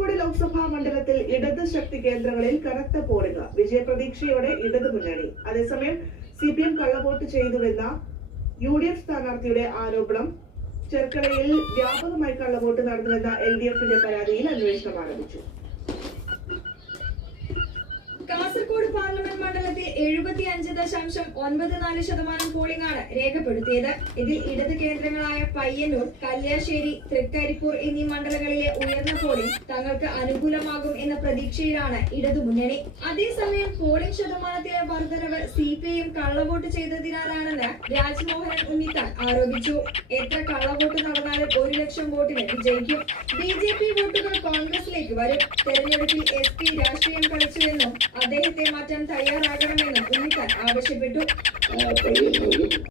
കാസർഗോഡ് ലോക്സഭാ മണ്ഡലത്തിൽ ഇടത് ശക്തി കേന്ദ്രങ്ങളിൽ കനത്ത പോളിംഗ്. വിജയപ്രതീക്ഷയോടെ ഇടതു മുന്നണി. അതേസമയം CPM കള്ളവോട്ട് ചെയ്തുവെന്ന UDF സ്ഥാനാർത്ഥിയുടെ ആരോപണം. ചെർക്കളയിൽ വ്യാപകമായി കള്ളവോട്ട് നടന്നുവെന്ന LDFന്റെ പരാതിയിൽ അന്വേഷണം ആരംഭിച്ചു. കാസർഗോഡ് പാർലമെന്റ് മണ്ഡലത്തിൽ 75.94% പോളിംഗ് ആണ് രേഖപ്പെടുത്തിയത്. ഇതിൽ ഇടത് കേന്ദ്രങ്ങളായ പയ്യന്നൂർ, കല്യാശ്ശേരി, തൃക്കരിപ്പൂർ എന്നീ മണ്ഡലങ്ങളിലെ ഉയർന്ന പോളിംഗ് തങ്ങൾക്ക് അനുകൂലമാകും എന്ന പ്രതീക്ഷയിലാണ് ഇടതുമുന്നണി. അതേസമയം പോളിംഗ് ശതമാനത്തിലെ വർധനവ് CPM കള്ളവോട്ട് ചെയ്തതിനാലാണെന്ന് രാജ്മോഹൻ ഉണ്ണിത്താൻ ആരോപിച്ചു. എത്ര കള്ളവോട്ട് നടന്നാലും 1 ലക്ഷം വോട്ടിന് വിജയിക്കും. BJP വോട്ടുകൾ കോൺഗ്രസിലേക്ക് വരും. തെരഞ്ഞെടുപ്പിൽ SP രാഷ്ട്രീയം കളിച്ചുവെന്നും അദ്ദേഹത്തെ മാറ്റാൻ തയ്യാറാകണമെന്നും ഉണ്ണിത്താൻ ആവശ്യപ്പെട്ടു.